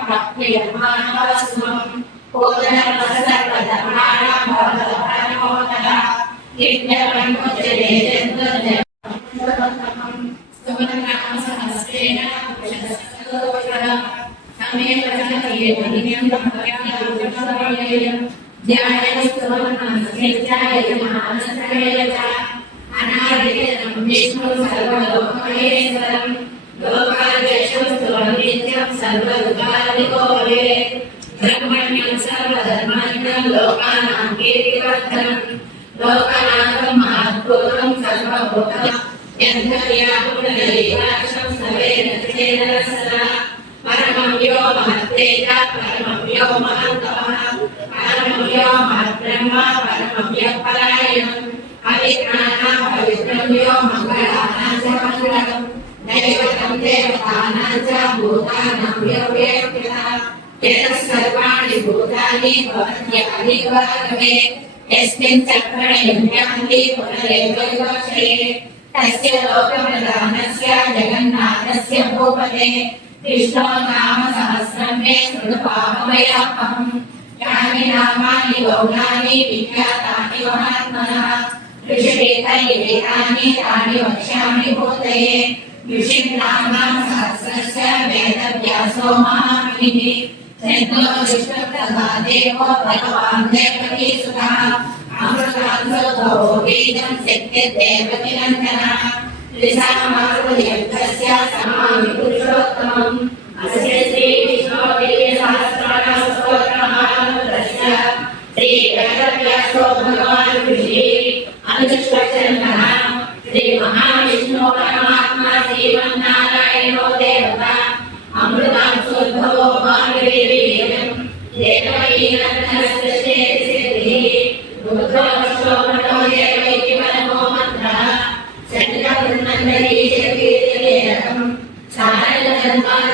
ప్రాప్తియమానవస్వం పూర్ణమసర్వధర్మాణం భవదః నిత్యమన్ముచ్యతే చతుర్జ స్తోత్రనామసహస్రేణ విష్ణు సర్వలోకమహేశ్వరం. లోకాదేశం నిత్యం సర్వదుఃఖాదికో భవేత్ బ్రహ్మణ్యం సర్వధర్మణ్యం లోకానాం కీర్తివర్ధనం లోకనాథం మహత్పూర్వం సర్వభూతం. యంత్రవ్యాపురదేవాశం సవేన చేదరసరా పరమం యో మహత్తేజ పరమం యో మహత్తమః. పరమం యో మహద్బ్రహ్మ పరమం యః పరాయణం. పవిత్రాణాం పవిత్రం เวทตานาจาบูตานังเวเวปิตาเยตัสสวานิบูตานิปะยานิวาเวเอสตินจักรยมยันติปุระเรวโยเชตัสยโลกมรานสยจกัณนาทสยโภปเต కృష్ణో నామ సహస్రం మే స్మృతపాపమయాపం యాని నామాని బహుళాని విఖ్యాతాని మహాత్మన ఋషివేతైవేతాని తాని వక్ష్యామి భూతయే ऋषिर्नाम्नां सहस्रस्य वेदव्यासो महामुनिः यज्ञो विष्णुप्रभा देवो भगवान् देवकी सुतः अमृतान्तो बीजं शक्यदेवकी नन्दनः त्रिसामारुयज्ञस्य समामि पुरुषोत्तमम् अस्य श्रीविष्णोदेवीसहस्रनाम स्तोत्रमानन्दस्य श्रीवेदव्यासो भगवान् ऋषिः अनुष्ठचन्दः श्रीमहाविष्णो Almighty.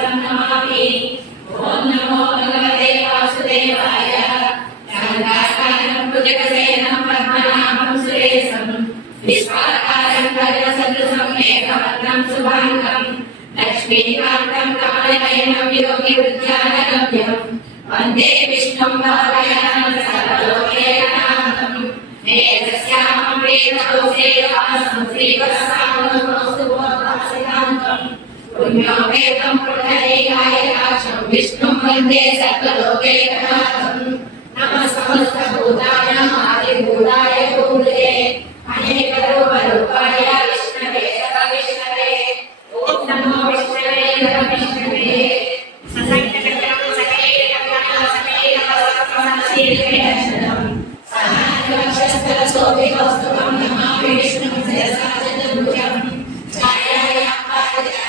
विष्णुमीशं ॐ नमो भगवते वासुदेवाय। भुजगसेनं पद्मनाभं सुरेशं। विश्वाकारं गजसदृशं मेघवर्णं शुभाङ्गं। लक्ष्मीकान्तं कमलनयनं योगिवृद्ध्यानगम्यं वंदे विष्णुं भावयानं सर्वलोकैकनाथम् वेदस्यामं वेददोषेवासं श्रीवत्सामनमोऽस्तु बोधासितान्तम् पुण्यो वेदं पुण्डरीकाय राक्षं विष्णुं वन्दे सर्वलोकैकनाथम् नमः समस्तभूतानाम् आदिभूताय भूतये अनेकरूपरूपाय विष्णवे सर्वविष्णवे ॐ नमो विष्णवे सर्वविष्णवे ससङ्गतं सकैरकं सकैरवसत्त्वमनशीलम् सनातनक्षस्तरसोऽभिकौस्तुभं नमामि विष्णुं शिरसा चतुर्भुजम् छायायां पारिजातस्य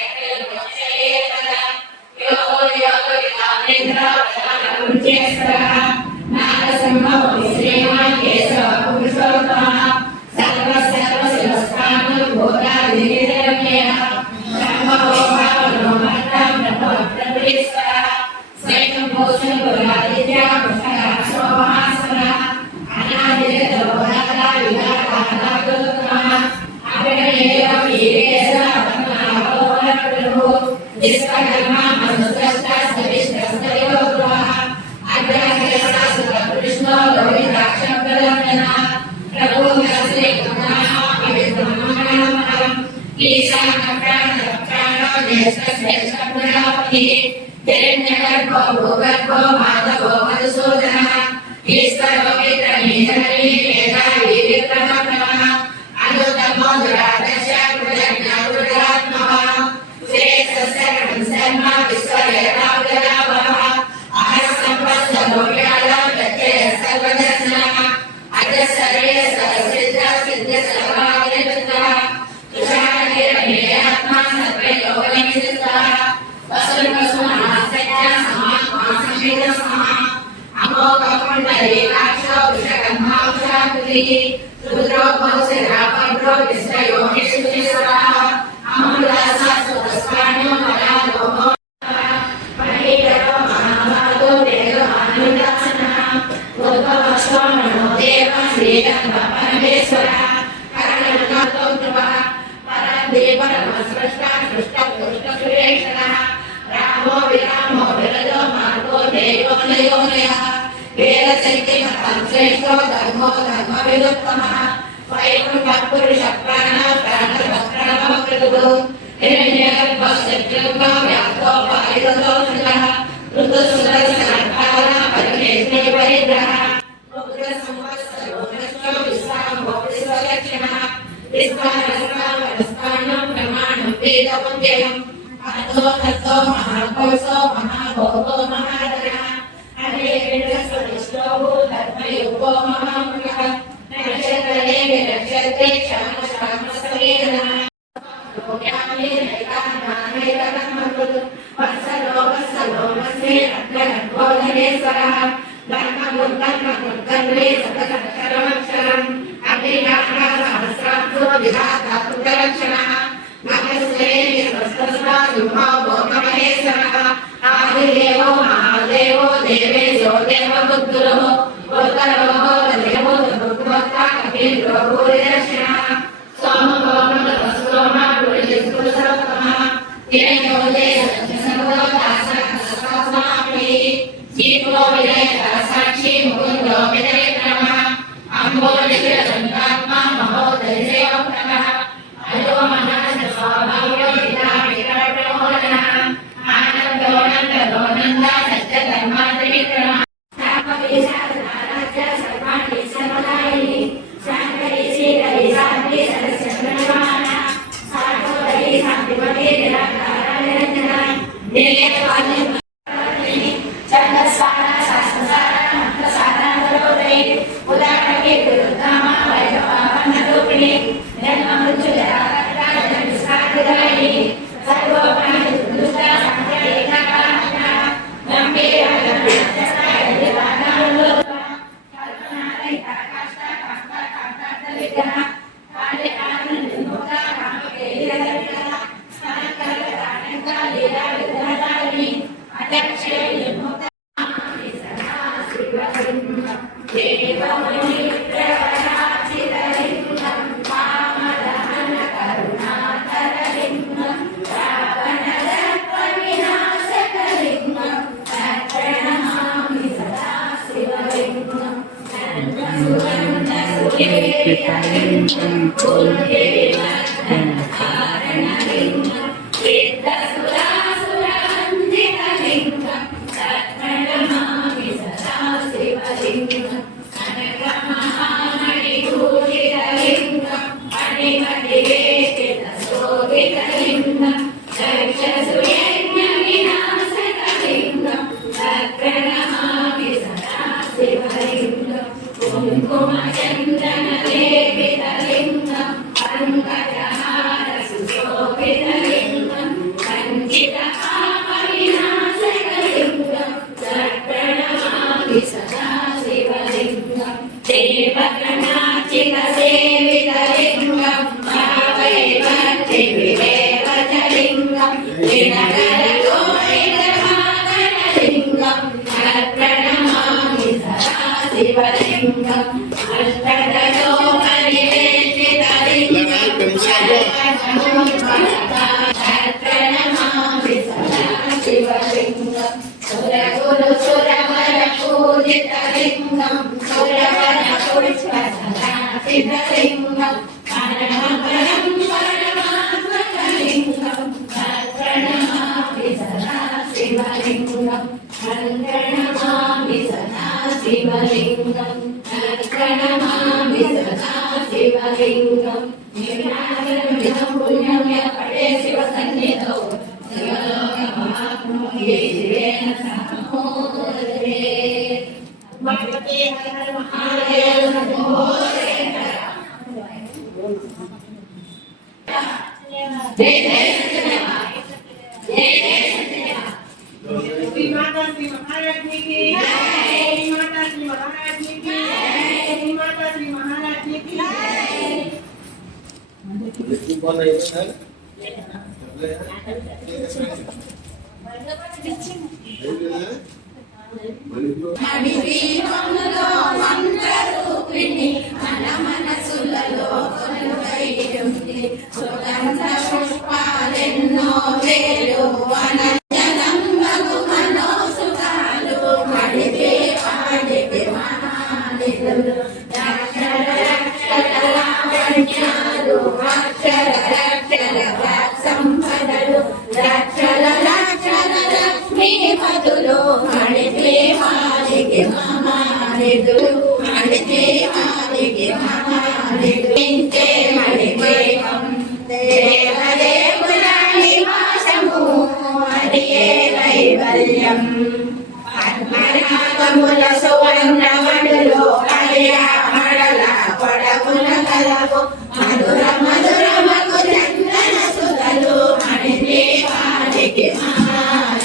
శ్రీరామ हिरण्यगर्भो भूगर्भो माधवो मधुसूदनः ईश्वरो विक्रमीधरी वेदवन्त्ययम् अतो ततो महाकोशो महाभोगो महाधरः हरेणस्वनिष्ठो धर्मयुगो महामुखः नक्षत्रे विनक्षत्रे क्षाम क्षाम समेधनः सर्वोपस्सर्वोपस्मे रत्नगर्भोधनेश्वरः धर्मगुर्धर्मगुर्धन्वे सतगत దేవో మహాదేవో దేవేశో దేవబుద్ధులము Linda, linda. Amen. सर्वे शिवसन्निधौ शिवलोकमाप्नोति शिवेन समोदरे भगवते हर महादेव नमो जय जय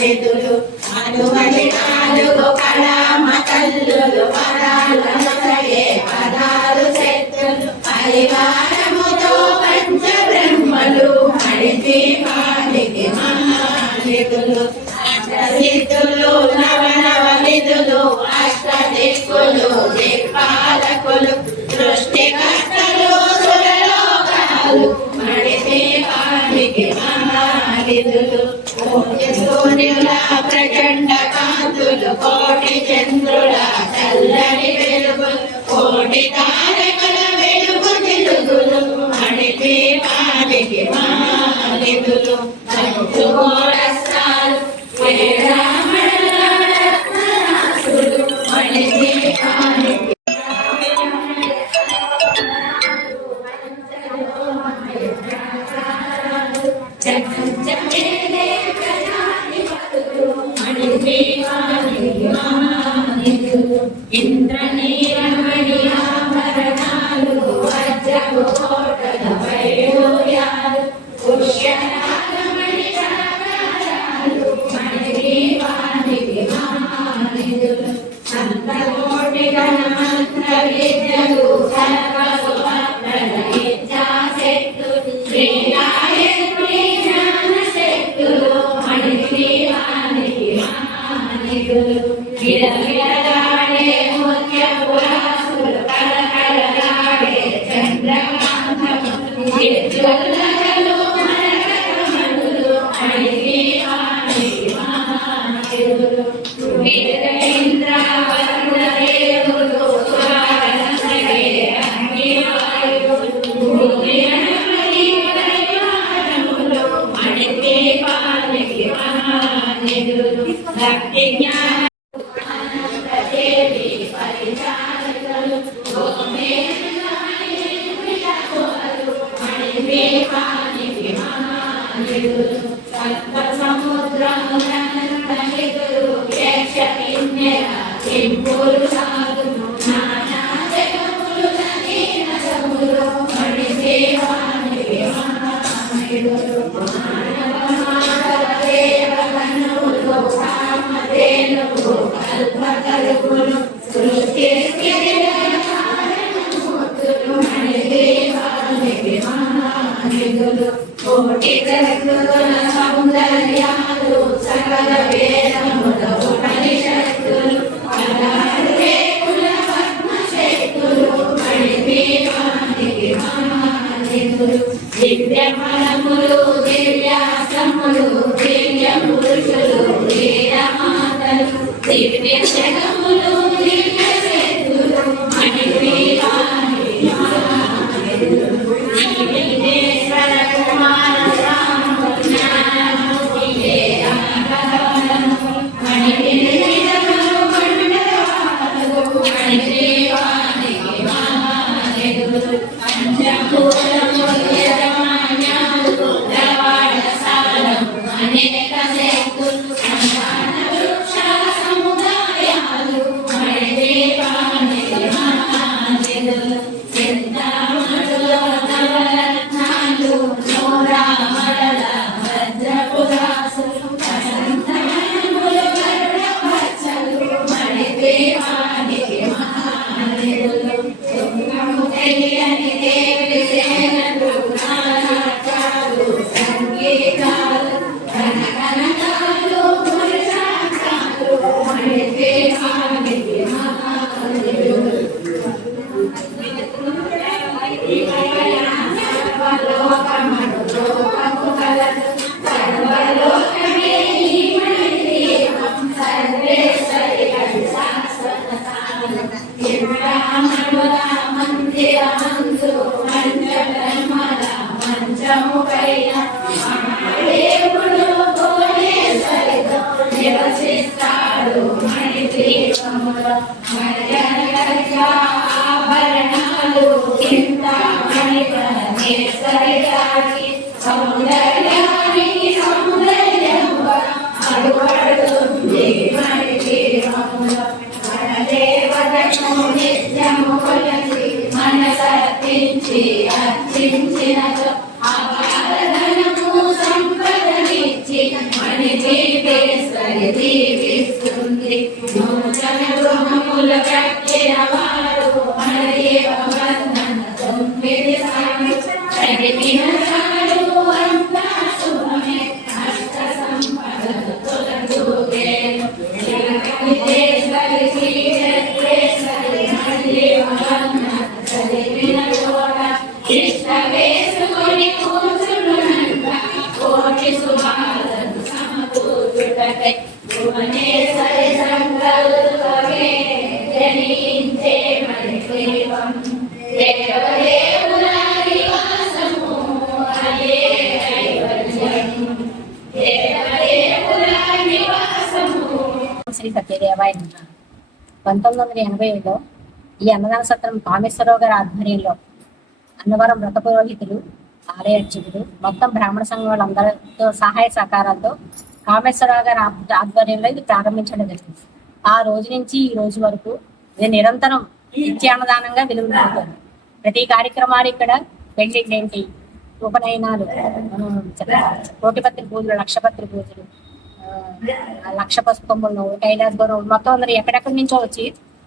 చేతులు అనుమతి నాలుగు పడమ తల్లులు పదాలు పదాలు శక్తులు పరివారముతో పంచ బ్రహ్మలు మడిపి మాలికి మాలితులు. సిద్ధులు Hallelujah. Thank you. Camelot. పంతొమ్మిది వందల ఎనభై ఏడులో ఈ అన్నదాన సత్రం కామేశ్వరరావు గారి ఆధ్వర్యంలో అన్నవరం వ్రత పురోహితులు ఆలయ అర్చకులు మొత్తం బ్రాహ్మణ సంఘం వాళ్ళందరితో సహాయ సహకారాలతో కామేశ్వరరావు గారి ఆధ్వర్యంలో ఇది ప్రారంభించడం జరిగింది. ఆ రోజు నుంచి ఈ రోజు వరకు ఇది నిరంతరం నిత్యాన్నదానంగా వెలుగుతుంది ప్రతి కార్యక్రమాలు ఇక్కడ పెళ్ళిళ్ళేంటి ఉపనయనాలు కోటిపత్రి పూజలు లక్షపత్రి పూజలు లక్ష పసుకొమ్మలు కైలాస్ గౌరవం మొత్తం అందరు ఎక్కడెక్కడి నుంచో వచ్చి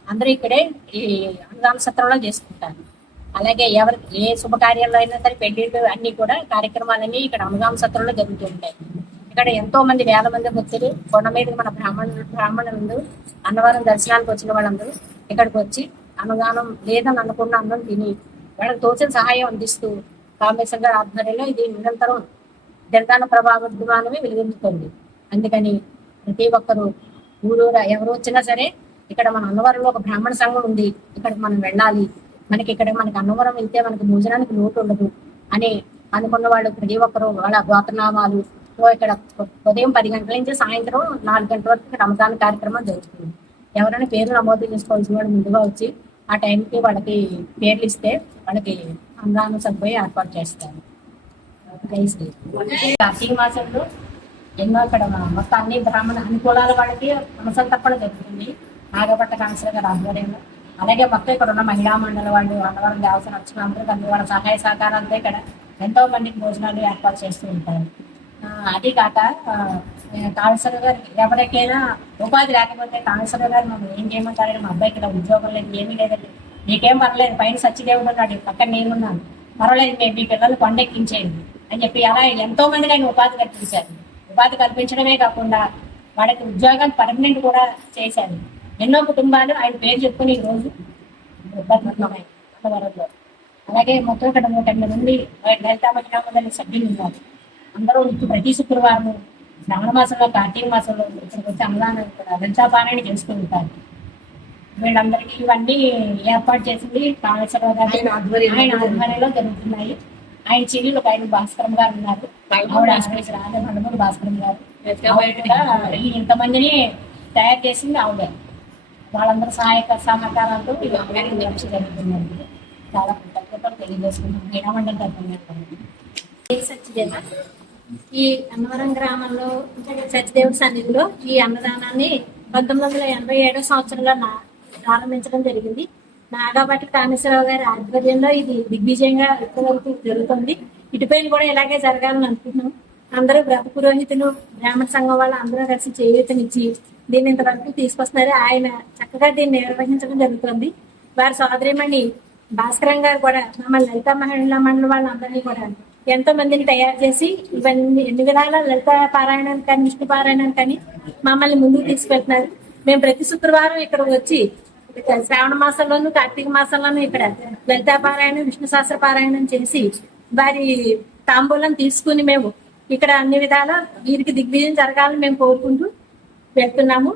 అందరూ ఇక్కడే ఈ అన్నదాన సత్రంలో చేసుకుంటారు. అలాగే ఎవరి ఏ శుభకార్యాల్లో అయినా సరే పెళ్ళిళ్ళు అన్ని కూడా కార్యక్రమాలన్నీ ఇక్కడ అన్నదాన సత్రంలో జరుగుతూ ఉంటాయి. ఇక్కడ ఎంతో మంది వేల మంది భక్తులు కొండ మీద మన బ్రాహ్మణులు బ్రాహ్మణులు అన్నవరం దర్శనానికి వచ్చిన వాళ్ళందరూ ఇక్కడికి వచ్చి అన్నదానం లేదని అనుకున్న అన్నం తిని వాళ్ళకి తోచిన సహాయం అందిస్తూ కామేశ్వర గారి ఆధ్వర్యంలో ఇది నిరంతరం దినదాన ప్రభావద్వానమే వెలుగొందుతుంది. అందుకని ప్రతి ఒక్కరు ఊరూరా ఎవరు వచ్చినా సరే ఇక్కడ మన అన్నవరంలో ఒక బ్రాహ్మణ సంఘం ఉంది. ఇక్కడికి మనం వెళ్ళాలి. మనకి ఇక్కడ మనకి అన్నవరం వెళ్తే మనకి భోజనానికి లోటు ఉండదు అని అనుకున్న వాళ్ళు ప్రతి ఒక్కరు వాళ్ళ గోతనామాలు ఇక్కడ ఉదయం పది గంటల నుంచి సాయంత్రం నాలుగు గంటల వరకు రమదాన కార్యక్రమం జరుగుతుంది. ఎవరైనా పేరు నమోదు చేసుకోవాల్సిన వాళ్ళు ముందుగా వచ్చి ఆ టైంకి వాళ్ళకి పేర్లు ఇస్తే వాళ్ళకి అన్నదాన సరిపోయి ఏర్పాటు చేస్తారు. కార్తీక మాసంలో ఎన్నో ఇక్కడ మొత్తం అన్ని బ్రాహ్మణ అన్ని కులాల వాళ్ళకి మనసల తప్పడం జరుగుతుంది. నాగపట్ట కాన్సర్ గారి ఆధ్వర్యంలో. అలాగే మొత్తం ఇక్కడ ఉన్న మహిళా మండలి వాళ్ళు అన్నవరం దేవస్థానం వచ్చిన అందరూ వాళ్ళ సహాయ సహకారాలతో ఇక్కడ ఎంతో మందికి భోజనాలు ఏర్పాటు చేస్తూ ఉంటారు. అది కాక కాళేశ్వర గారు ఎవరికైనా ఉపాధి లేకపోతే కాళేశ్వర గారు మనం ఏం చేయమంటారని మా అబ్బాయికి ఇలా ఉద్యోగం లేదు ఏమీ లేదండి. మీకేం పర్లేదు పైన సత్యదేవుడు ఉన్నాడు పక్కన నేనున్నాను పర్వాలేదు మేము మీ పిల్లలు కొండెక్కించేయండి అని చెప్పి అలా ఎంతో మందికి ఆయన ఉపాధి కల్పించారు. ఉపాధి కల్పించడమే కాకుండా వాళ్ళకి ఉద్యోగాలు పర్మనెంట్ కూడా చేశారు. ఎన్నో కుటుంబాలు ఆయన పేరు చెప్పుకుని ఈ రోజు బతుకుతున్నాయి అలాగే మొత్తం ఇక్కడ నూట ఎనిమిది మంది లలిత మహిళా మండలి సభ్యులు ఉన్నారు. అందరూ ఇప్పుడు ప్రతి శుక్రవారం శ్రావణ మాసంలో కార్తీక మాసంలో ఇక్కడికి వచ్చి అన్నదానం ఇక్కడ లంచాపారాయణ చేస్తూ ఉంటారు. వీళ్ళందరికీ ఇవన్నీ ఏర్పాటు చేసింది కాళేశ్వరరావు గారు ఆయన ఆధ్వర్యంలో జరుగుతున్నాయి. ఆయన చెల్లెలు పైన భాస్కరం గారు ఉన్నారు. ఆవిడ భాస్కరం గారు. ఇంతమందిని తయారు చేసింది ఆవిడ. వాళ్ళందరూ సహాయక సహకారాలతో ఈ ఆర్గానిక్ లక్ష్య జరుగుతున్నారు చాలా కృతజ్ఞతలు తెలియజేసుకుంటున్నాం. మీనామండలి తరఫున జై సత్యదేవ. ఈ అన్నవరం గ్రామంలో సత్యదేవ సన్నిధిలో ఈ అన్నదానాన్ని పంతొమ్మిది వందల ఎనభై ఏడో సంవత్సరంలో నా ప్రారంభించడం జరిగింది. నాగాపట్ల కామేశ్వరరావు గారి ఆధ్వర్యంలో ఇది దిగ్విజయంగా ఇప్పటివరకు జరుగుతుంది. ఇటుపైన కూడా ఇలాగే జరగాలని అనుకుంటున్నాం. అందరూ బ్రత పురోహితులు బ్రాహ్మణ సంఘం వాళ్ళు అందరూ కలిసి చేయూతనిచ్చి దీన్ని ఇంతవరకు తీసుకొస్తున్నారు. ఆయన చక్కగా దీన్ని నిర్వహించడం జరుగుతుంది. వారి సోదరిమణి భాస్కరం గారు కూడా మమ్మల్ని లలిత మహిళా మండలి వాళ్ళందరినీ కూడా ఎంతో మందిని తయారు చేసి ఇవన్నీ ఎన్ని విధాల లలిత పారాయణానికి కానీ విష్ణు పారాయణానికి కానీ మమ్మల్ని ముందుకు తీసుకెళ్తున్నారు. మేము ప్రతి శుక్రవారం ఇక్కడ వచ్చి శ్రావణ మాసంలోను కార్తీక మాసంలోను ఇక్కడ లలిత పారాయణం విష్ణు సహస్ర పారాయణం చేసి వారి తాంబూలం తీసుకుని మేము ఇక్కడ అన్ని విధాల వీరికి దిగ్విజయం జరగాలని మేము కోరుకుంటూ వెళ్తున్నాము.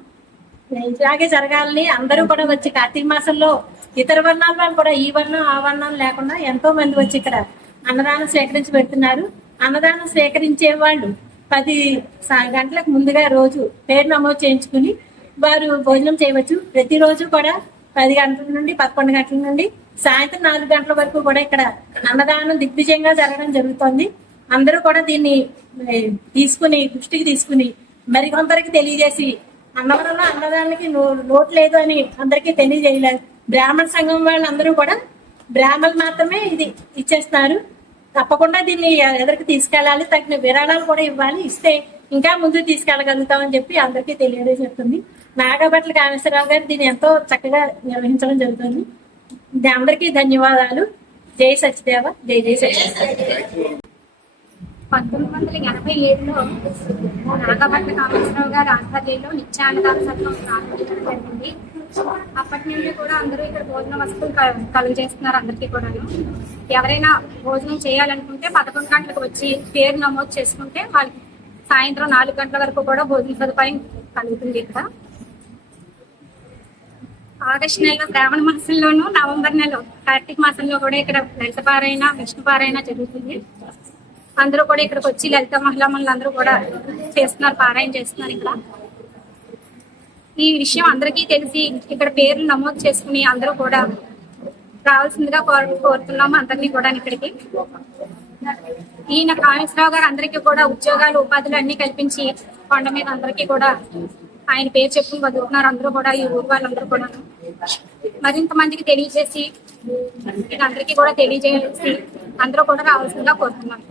ఇలాగే జరగాలని అందరూ కూడా వచ్చి కార్తీక మాసంలో ఇతర వర్ణాల వాళ్ళు కూడా ఈ వర్ణం ఆ వర్ణం లేకుండా ఎంతో మంది వచ్చి ఇక్కడ అన్నదానం స్వీకరించి పెడుతున్నారు. అన్నదానం స్వీకరించే వాళ్ళు పది సా- గంటలకు ముందుగా రోజు పేరు నమోదు చేయించుకుని వారు భోజనం చేయవచ్చు. ప్రతిరోజు కూడా పది గంటల నుండి పదకొండు గంటల నుండి సాయంత్రం నాలుగు గంటల వరకు కూడా ఇక్కడ అన్నదానం దిగ్విజయంగా జరగడం జరుగుతోంది. అందరూ కూడా దీన్ని తీసుకుని దృష్టికి తీసుకుని మరికొందరికి తెలియజేసి అన్నవరంలో అన్నదానానికి లోటు లేదు అని అందరికీ తెలియజేయలేదు. బ్రాహ్మణ సంఘం వాళ్ళందరూ కూడా బ్రాహ్మణులు మాత్రమే ఇది ఇచ్చేస్తున్నారు. తప్పకుండా దీన్ని ఎదరికి తీసుకెళ్ళాలి. తగిన విరాళాలు కూడా ఇవ్వాలి. ఇస్తే ఇంకా ముందు తీసుకెళ్ళగలుగుతామని చెప్పి అందరికీ తెలియజేస్తుంది నాగభట్ల కామేశ్వరరావు గారు దీన్ని ఎంతో చక్కగా నిర్వహించడం జరుగుతుంది. అందరికీ ధన్యవాదాలు. జై సత్యదేవ జై జై సత్యదేవ. పంతొమ్మిది వందల ఎనభై ఏడులో నాగభట్ల కామేశ్వరరావు గారి ఆధ్వర్యంలో నిత్యాన్నదాన ప్రారంభించడం జరిగింది. అప్పటి నుండి కూడా అందరూ ఇక్కడ భోజన వసతులు కలుగు చేస్తున్నారు అందరికీ కూడాను. ఎవరైనా భోజనం చేయాలనుకుంటే పదకొండు గంటలకు వచ్చి పేరు నమోదు చేసుకుంటే వాళ్ళకి సాయంత్రం నాలుగు గంటల వరకు కూడా భోజన సదుపాయం కలుగుతుంది ఇక్కడ. ఆగస్టు నెలలో శ్రావణ మాసంలోను నవంబర్ నెలలో కార్తీక మాసంలో కూడా ఇక్కడ లలిత పారాయణ విష్ణు పారాయణ జరుగుతుంది. అందరూ కూడా ఇక్కడికి వచ్చి లలిత మహిళా అందరూ కూడా చేస్తున్నారు పారాయణ చేస్తున్నారు ఇక్కడ. ఈ విషయం అందరికీ తెలిసి ఇక్కడ పేర్లు నమోదు చేసుకుని అందరూ కూడా రావాల్సిందిగా కోరుతున్నాము అందరినీ కూడా ఇక్కడికి. ఈయన కామేశ్వరరావు గారు అందరికీ కూడా ఉద్యోగాలు ఉపాధులు అన్ని కల్పించి కొండ మీద అందరికీ కూడా ఆయన పేరు చెప్పుకుని బతుకుతున్నారు అందరూ కూడా ఈ ఊరు వాళ్ళందరూ కూడా మరింత మందికి తెలియజేసి ఇది అందరికీ కూడా తెలియజేసి అందరూ కూడా రావాల్సిందిగా కోరుతున్నాం.